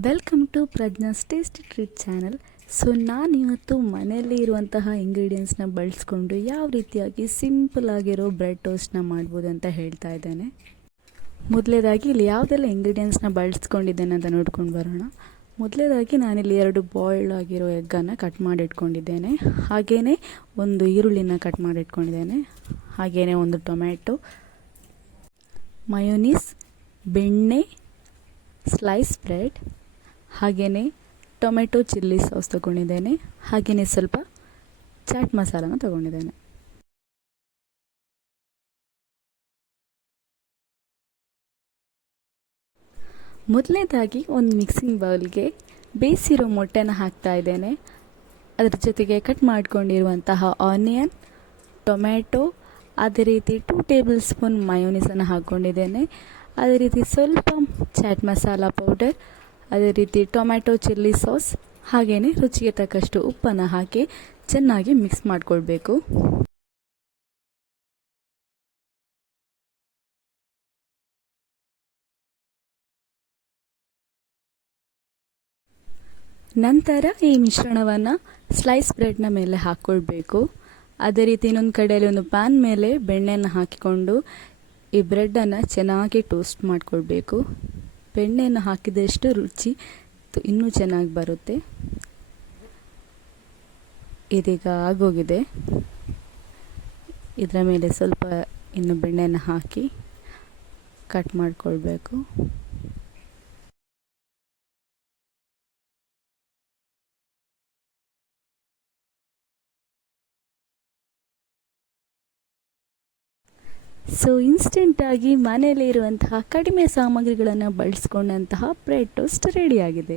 Welcome to Pragya's tasty treat channel. ನಾನಿವತ್ತು ಮನೆಯಲ್ಲಿ ಇರುವಂತಹ ಇಂಗ್ರೀಡಿಯೆಂಟ್ಸ್ನ ಬಳಸ್ಕೊಂಡು ಯಾವ ರೀತಿಯಾಗಿ ಸಿಂಪಲ್ ಆಗಿರೋ ಬ್ರೆಡ್ ಟೋಸ್ಟ್ನ ಮಾಡ್ಬೋದು ಅಂತ ಹೇಳ್ತಾ ಇದ್ದೇನೆ. ಮೊದಲೇದಾಗಿ ಇಲ್ಲಿ ಯಾವುದೆಲ್ಲ ಇಂಗ್ರೀಡಿಯೆಂಟ್ಸ್ನ ಬಳಸ್ಕೊಂಡಿದ್ದೇನೆ ಅಂತ ನೋಡ್ಕೊಂಡು ಬರೋಣ. ಮೊದಲೇದಾಗಿ ನಾನಿಲ್ಲಿ 2 ಬಾಯ್ಲ್ಡ್ ಆಗಿರೋ ಎಗ್ಗನ್ನು ಕಟ್ ಮಾಡಿ ಇಟ್ಕೊಂಡಿದ್ದೇನೆ. ಹಾಗೆಯೇ ಒಂದು ಈರುಳ್ಳಿನ ಕಟ್ ಮಾಡಿ ಇಟ್ಕೊಂಡಿದ್ದೇನೆ. ಹಾಗೆಯೇ ಒಂದು ಟೊಮ್ಯಾಟೊ, ಮಯೋನೀಸ್, ಬೆಣ್ಣೆ, ಸ್ಲೈಸ್ ಬ್ರೆಡ್, ಹಾಗೆಯೇ ಟೊಮೆಟೊ ಚಿಲ್ಲಿ ಸಾಸ್ ತೊಗೊಂಡಿದ್ದೇನೆ. ಹಾಗೆಯೇ ಸ್ವಲ್ಪ ಚಾಟ್ ಮಸಾಲನ ತೊಗೊಂಡಿದ್ದೇನೆ. ಮೊದಲನೇದಾಗಿ ಒಂದು ಮಿಕ್ಸಿಂಗ್ ಬೌಲ್ಗೆ ಬೇಯಿಸಿರೋ ಮೊಟ್ಟೆನ ಹಾಕ್ತಾ ಇದ್ದೇನೆ. ಅದರ ಜೊತೆಗೆ ಕಟ್ ಮಾಡ್ಕೊಂಡಿರುವಂತಹ ಆನಿಯನ್, ಟೊಮ್ಯಾಟೊ, ಅದೇ ರೀತಿ 2 ಟೇಬಲ್ ಸ್ಪೂನ್ ಮಯೋನೀಸನ್ನು ಹಾಕ್ಕೊಂಡಿದ್ದೇನೆ. ಅದೇ ರೀತಿ ಸ್ವಲ್ಪ ಚಾಟ್ ಮಸಾಲ ಪೌಡರ್, ಅದೇ ರೀತಿ ಟೊಮ್ಯಾಟೊ ಚಿಲ್ಲಿ ಸಾಸ್, ಹಾಗೆಯೇ ರುಚಿಗೆ ತಕ್ಕಷ್ಟು ಉಪ್ಪನ್ನು ಹಾಕಿ ಚೆನ್ನಾಗಿ ಮಿಕ್ಸ್ ಮಾಡಿಕೊಳ್ಬೇಕು. ನಂತರ ಈ ಮಿಶ್ರಣವನ್ನು ಸ್ಲೈಸ್ ಬ್ರೆಡ್ನ ಮೇಲೆ ಹಾಕ್ಕೊಳ್ಬೇಕು. ಅದೇ ರೀತಿ ಇನ್ನೊಂದು ಕಡೆಯಲ್ಲಿ ಒಂದು ಪ್ಯಾನ್ ಮೇಲೆ ಬೆಣ್ಣೆಯನ್ನು ಹಾಕಿಕೊಂಡು ಈ ಬ್ರೆಡ್ಡನ್ನು ಚೆನ್ನಾಗಿ ಟೋಸ್ಟ್ ಮಾಡಿಕೊಳ್ಬೇಕು. ಬೆಣ್ಣೆಯನ್ನು ಹಾಕಿದಷ್ಟು ರುಚಿ ಇನ್ನೂ ಚೆನ್ನಾಗಿ ಬರುತ್ತೆ. ಇದೀಗ ಆಗೋಗಿದೆ. ಇದರ ಮೇಲೆ ಸ್ವಲ್ಪ ಇನ್ನು ಬೆಣ್ಣೆಯನ್ನು ಹಾಕಿ ಕಟ್ ಮಾಡಿಕೊಳ್ಬೇಕು. ಇನ್ಸ್ಟೆಂಟಾಗಿ ಮನೆಯಲ್ಲೇ ಇರುವಂತಹ ಕಡಿಮೆ ಸಾಮಗ್ರಿಗಳನ್ನು ಬಳಸ್ಕೊಂಡಂತಹ ಬ್ರೆಡ್ ಟೋಸ್ಟ್ ರೆಡಿಯಾಗಿದೆ.